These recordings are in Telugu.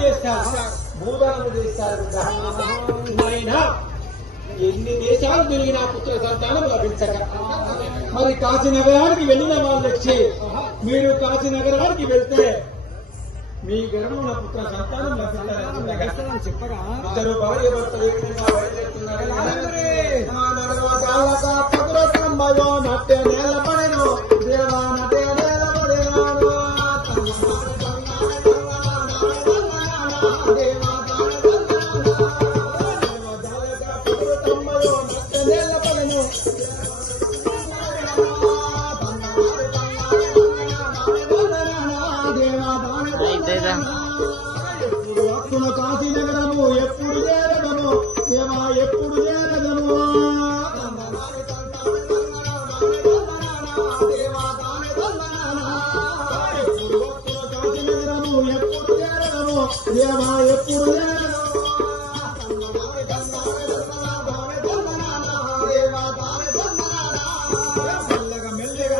చేస్తారు భూదానం నాయనా ఎన్ని దేశాలు తిరిగినా పుత్ర సంతానం లభించక. మరి కాశీ నగరానికి వెళ్ళిన వాళ్ళు వచ్చి మీరు కాశీ నగరానికి వెళ్తే మీ గర్భమున పుత్ర సంతానం లభిస్తారని ఇద్దరు భార్య భర్తలు ఏ విధంగా బయలుదేరుతున్నారు ఆ నడవ ఎప్పుడు అప్పున కాశీ నగరము ఎప్పుడు చేరదము దేవా ఎప్పుడు చేరదము చేరదము దేవా ఎప్పుడు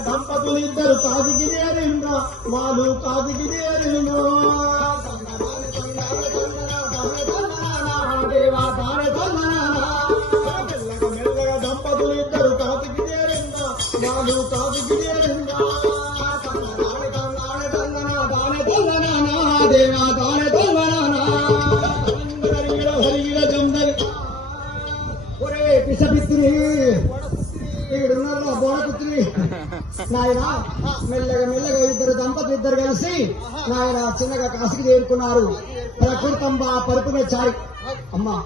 దంపతులు ఇద్దరు కాదికి చేరిందా? వాళ్ళు కాదికి చేరిండు దంపతులు ఇద్దరు కాదికి వాళ్ళు కాదికి దేవా పిసపిత్రి ఇక్కడ ఉన్నారు బోడపుత్రి నాయన మెల్లగా మెల్లగా ఇద్దరు దంపతులు ఇద్దరు కలిసి నాయన చిన్నగా కాసికి చేరుకున్నారు ప్రకృతంబ పరుపు మెచ్చారు అమ్మా